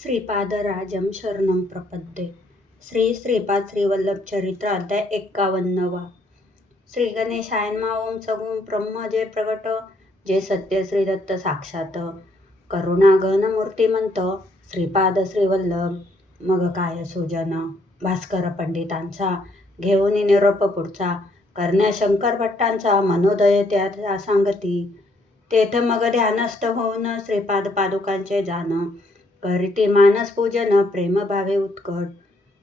श्रीपादराजं शरणं प्रपद्ये. श्री श्रीपाद श्रीवल्लभ चरित्र अध्याय 51वा. श्री गणेशायनवा. ओम सगुण ब्रह्म जे प्रगट, जे सत्य श्री दत्त साक्षात, करुणा घन मूर्तिमंत, श्रीपाद श्रीवल्लभ मग काय सुजन. भास्कर पंडितांचा घेऊन निरोप पुढचा, करण्या शंकर भट्टांचा मनोदय त्या सांगती. तेथ मग ध्यानस्थ होऊन श्रीपाद पादुकांचे जाण, करीती मानस पूजन प्रेमभावे उत्कट.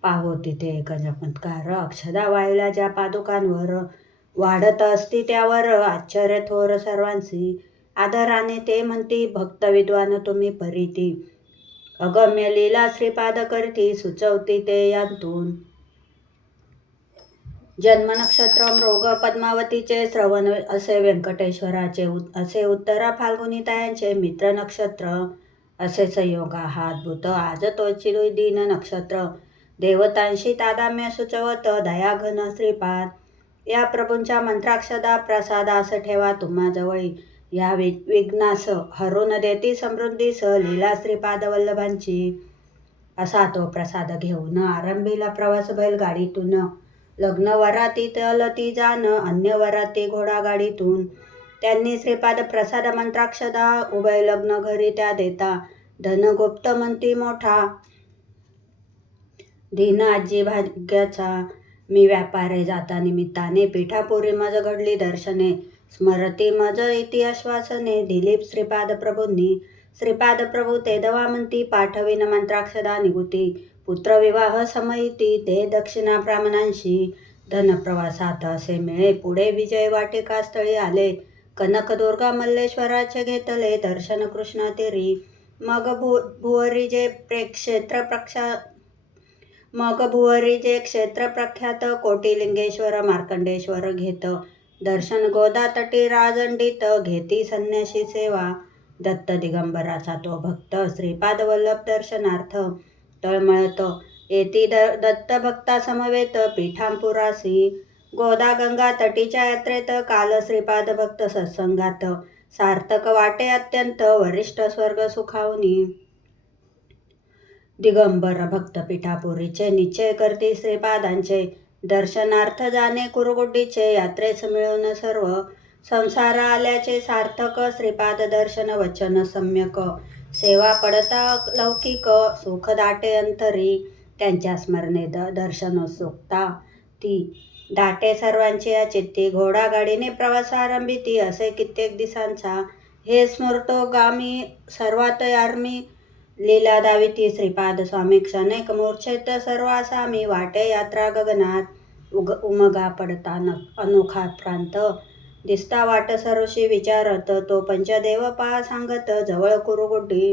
पाहो तिथे एक चमत्कार, अक्षदा वाहिल्या ज्या पादुकांवर, वाढत असती त्यावर आश्चर्य थोर सर्वांसी. आदराने ते म्हणती, भक्त विद्वान तुम्ही परीती, अगम्य लीला श्रीपाद करती, सुचवती ते यांतून. जन्म नक्षत्र मृग पद्मावतीचे, श्रवण असे व्यंकटेश्वराचे, असे उत्तरा फाल्गुनीतायांचे, मित्र नक्षत्र असे संयोगा हा अद्भुत. आज तोची दीन नक्षत्र, देवतांशी तादाम्य सुचवत, दयाघन श्रीपाद. या प्रभूंच्या मंत्राक्षदा प्रसादास ठेवा तुम्हा जवळी, या विघ्नास हरून देती समृद्धीस लीला श्रीपाद वल्लभांची. असा तो प्रसाद घेऊन आरंभीला प्रवास बैलगाडीतून, लग्न वराती तलती जाण, अन्य वराती घोडागाडीतून. त्यांनी श्रीपाद प्रसाद मंत्राक्षदा उभय लग्न घरी त्या देता, धन गुप्त म्हणती मोठा. दीन आजी भाग्याचा, मी व्यापारे जाता निमित्ताने, पिठापुरी मज घडली दर्शने, स्मरती मज इति आश्वासने. दिलीप श्रीपाद प्रभूंनी. श्रीपाद प्रभू तेदवा म्हणती, पाठविन मंत्राक्षदा निगुती, पुत्रविवाह समयिती, दे दक्षिणा ब्राह्मणांशी. धन प्रवासात असे मिळे, पुढे विजय वाटिका स्थळी आले, कनकदुर्गा मल्लेश्वराचे घेतले दर्शन कृष्ण तेरी. मग भुवरी जे क्षेत्र प्रख्यात, कोटिलिंगेश्वर मार्कंडेश्वर घेत दर्शन, गोदा तटी राजंडित घेती संन्याशी सेवा. दत्त दिगंबराचा तो भक्त, श्रीपाद वल्लभ दर्शनार्थ, तळमळत येती दत्त भक्ता समवेत पीठांपुरासी. गोदा गंगा तटीच्या यात्रेत, काल श्रीपाद भक्त सत्संगात, सार्थक वाटे अत्यंत वरिष्ठ स्वर्ग सुखावनी. दिगंबर भक्त पीठापुरीचे, निश्चय करती श्रीपादांचे, दर्शनार्थ जाणे कुरगुड्डीचे. यात्रेस मिळून सर्व संसार आल्याचे सार्थक, श्रीपाद दर्शन वचन सम्यक, सेवा पडता लौकिक, सुख दाटे अंतरी. त्यांच्या स्मरणे दर्शनोत्सुकता ती दाटे सर्वांची या चित्ती. घोडागाडीने प्रवास आरंभिती असे कित्येक दिवसांचा, हे स्मृतोगामी सर्वात यार्मी. लीला दाविती श्रीपाद स्वामी, क्षणिक मूर्छेत सर्व आसामी. वाटे यात्रा गगनात, उमगा पडता अनोखा प्रांत, दिसता वाट सरोशी विचारत, तो पंचदेव पहा सांगत, जवळ कुरुगुड्डी.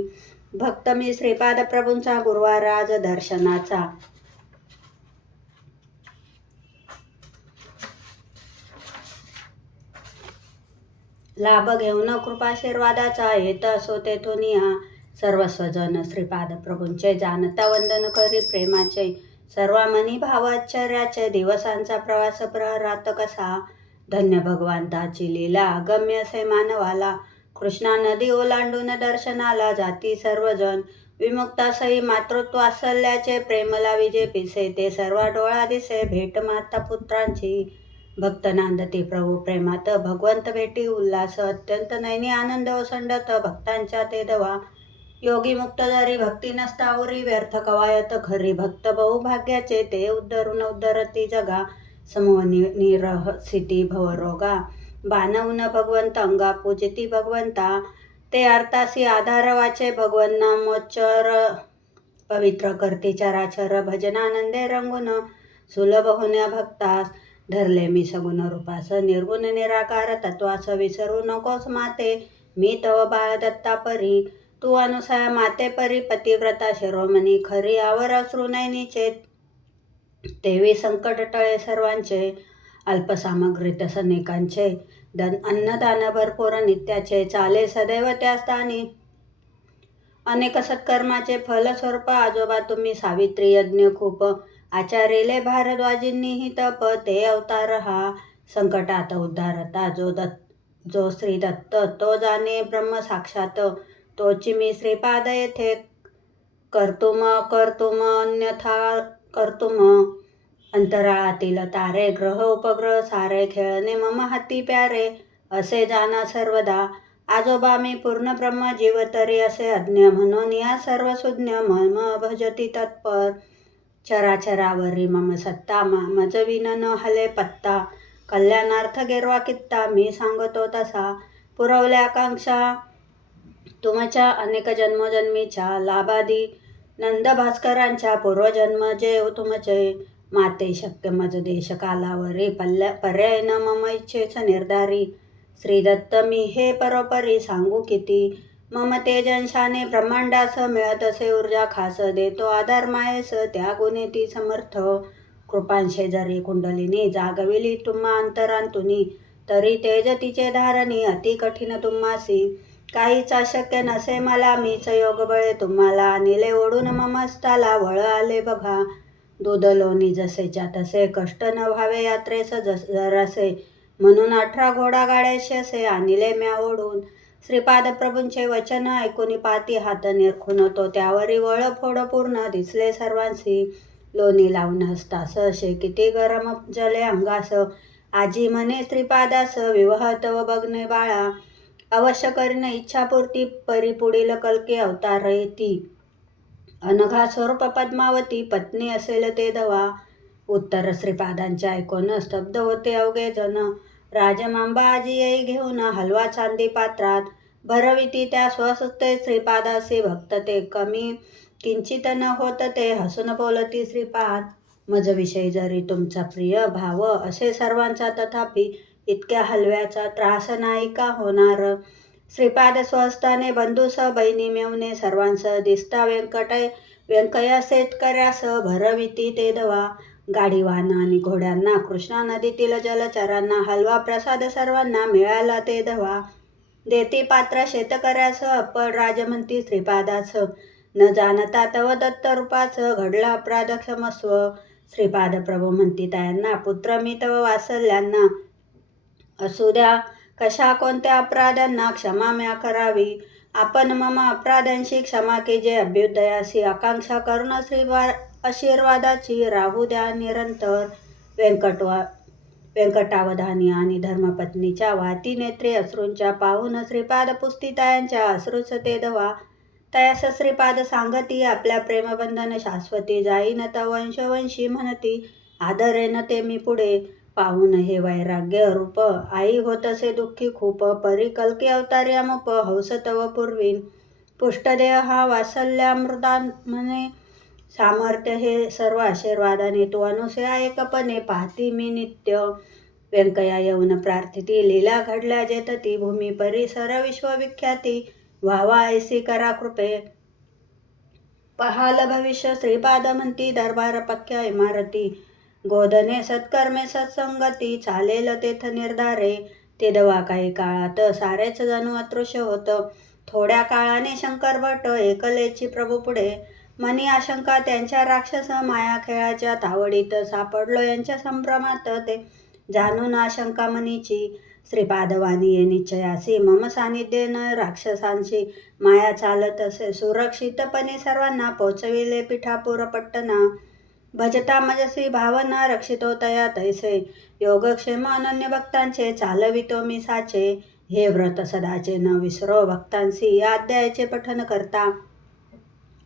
भक्त मी श्रीपाद प्रभूंचा, गुरुवार आज दर्शनाचा. लाभ घेऊन कृपाशीर्वादाचा, येत असो तेथून या. सर्वस्वजन श्रीपाद प्रभूंचे, जाणता वंदन करी प्रेमाचे, सर्वामनी भाव आश्चर्याचे. दिवसांचा प्रवास प्रहरात कसा, धन्य भगवंताची लीला, अगम्य असे मानवाला. कृष्णा नदी ओलांडून दर्शनाला जाती सर्वजण, विमुक्तासही मातृत्व वात्सल्याचे, प्रेमला विजे पिसे ते सर्व डोळा दिसे, भेट माता पुत्रांची. भक्त नांदती प्रभू प्रेमात, भगवंत भेटी उल्हास, अत्यंत नयनी आनंद ओसंडत भक्तांच्या तेदवा. योगी मुक्त जरी भक्ती नसतावरी, व्यर्थ कवायत खरी भक्त बहुभाग्याचे, ते उद्धरून उद्धरती जगा, समूह निरहसिती भवरोगा. बाणवून भगवंत अंगा पूजिती भगवंता, ते अर्थासी आधार वाचे, भगवन नामोच्चार पवित्र करती चराचर. भजनानंदे रंगून सुलभ होण्या भक्तास, धरले मी सगुण रूपास, निर्गुण निराकार तत्वास. विसरू नकोस माते, मी तव बाळ दत्ता परी, तू अनुसया माते परी, पतिव्रता शिरोमणी खरी. आवर अश्रू नयनीचे, तेवी संकट टळे सर्वांचे, अल्पसामग्रीत सनेकांचे, अन्नदान भरपूर नित्याचे, चाले सदैव त्या स्थानी. अनेक सत्कर्माचे फल स्वरूप आजोबा तुम्ही, सावित्री यज्ञ खूप आचारिले भारद्वाजींनी ही तप. ते अवतार हा संकटात उद्धारता, जो श्री दत्त, तो जाणे ब्रह्म साक्षात. तोची मी श्रीपाद येथे कर्तुम अन्यथा कर्तुम अंतराळातील तारे ग्रह उपग्रह सारे खेळणे मम हाती प्यारे असे जाना सर्वदा आजोबा मी पूर्ण ब्रह्म जीव तरी असे अज्ञ म्हणून या सर्व सुज्ञ मम भजती तत्पर चराचरावरी मम सत्ता मज विन न हले पत्ता कल्याणार्थ गेरवा कित्ता मी सांगतो तसा पुरवल्या आकांक्षा तुमच्या अनेक जन्मोजन्मीच्या लाभादी नंद भास्करांच्या पूर्वजन्म जे तुमचे माते शक्य मज देश कालावरी पर्याय न मम इच्छेच निर्धारी श्रीदत्त मी हे परोपरी सांगू किती मम तेजंशाने ब्रह्मांडास मिळत असे ऊर्जा खास देतो आधार मायेस त्या गुणे ती समर्थ कृपांशे जरी कुंडलिनी जागविली तुम्हा अंतरांतुनी तरी तेज तिचे धारणी अति कठीण तुम्हासी काहीच अशक्य नसे मला मीच योग बळे तुम्हाला निले ओढून ममस्ताला वळ आले बघा दूध लोणी जसेच्या तसे कष्ट न व्हावे यात्रेस जरासे म्हणून 18 घोडागाड्याशी असे आणिले म्या ओढून श्रीपाद प्रभूंचे वचन ऐकून पाती हात निरखून तो त्यावरी वळ फोड पूर्ण दिसले सर्वांसी लोणी लावून हसतास असे किती गरम जले अंगास आजी म्हणे श्रीपादास विवाह तव बघणे बाळा अवश्य करीन इच्छापूर्ती परी पुढील कल्की अवतार येती अनघा स्वरूप पद्मावती पत्नी असेल ते दवा उत्तर श्रीपादांचे ऐकून स्तब्ध होते अवघे जन राजमांबा आजी येई घेऊन हलवा चांदी पात्रात भरविती त्या स्वसुते श्रीपादासी भक्त ते कमी किंचित न होत ते हसून बोलती श्रीपाद मज विषयी जरी तुमचा प्रिय भाव असे सर्वांचा तथापि इतक्या हलव्याचा त्रास नाही का होणार श्रीपाद स्वहस्ताने बंधूस बहिणी मेवणे सर्वांस दिसता व्यंकया शेतकऱ्यास भरविती ते दवा गाडी वाहन आणि घोड्यांना कृष्णा नदीतील जलचरांना हलवा प्रसाद सर्वांना मिळाला ते दवा देती पात्र शेतकऱ्यास अप्पड राजमंती श्रीपादास न जाणता तव दत्त रूपाच घडला अपराध क्षमस्व श्रीपाद प्रभू म्हणती त्यांना पुत्र मी तव वात्सल्यांना असू द्या कशा कोणत्या अपराधांना क्षमा म्या करावी आपण मम अपराधांशी क्षमा कीजे अभ्युदयासी आकांक्षा करून आशीर्वादाची राहू द्या निरंतर व्यंकटावधानी आणि धर्मपत्नीच्या वाती नेत्रे अश्रूंच्या पाहून श्रीपाद पुस्तितायांच्या अश्रूच ते दवा तयास श्रीपाद सांगती आपल्या प्रेमबंधन शाश्वती जाईन वंशवंशी म्हणती आदरेन ते मी पुढे पाहून हे वैराग्य रूप आई होतसे दुःखी खूप परी कल्की अवतारी अमुप हौस तव पूर्वीन पुष्टदेह हा वात्सल्यामृता म्हणे सामर्थ्य हे सर्व आशीर्वादाने तू अनुसे ऐकपणे पाहती मी नित्य व्यंकया येऊन प्रार्थिती लीला घडल्या जेतती भूमी परिसर विश्वविख्याती व्हावा ऐसी करा कृपे पहाल भविष्य श्रीपाद म्हणती दरबार पक्क्या इमारती गोधने सत्कर्मे सत्संगती चालेल तेथ निर्धारे ते दवा काही काळात सारेच जणू अदृश्य होत थोड्या काळाने शंकर भट एकलेची प्रभू पुढे मनी आशंका त्यांच्या राक्षस माया खेळाच्या तावडीत सापडलो यांच्या संभ्रमात ते जाणून आशंका मनीची श्रीपादवाणी ये निश्चयासी मम सानिध्य न राक्षसांशी माया चालत असे सुरक्षितपणे सर्वांना पोचविले पिठापूर पट्टना भजता मजसी भावना रक्षितो तया तैसे योगक्षेम अनन्य भक्तांचे चालवितो मी साचे हे व्रत सदाचे न विसरो भक्तांसी या अध्यायाचे पठन करता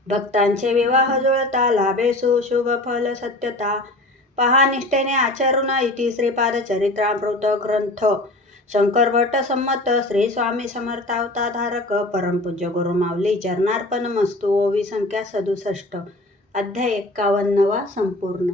भक्तांचे विवाह जुळता लाभे सुशुभ फल सत्यता पहा निष्ठेने आचरुण इति श्रीपाद चरित्रामृत ग्रंथ शंकर भट्ट संमत श्री स्वामी समर्थावताधारक परमपूज्य गुरुमाऊली चरणार्पण मस्तु ओवी संख्या 67 अध्याय 51 संपूर्ण।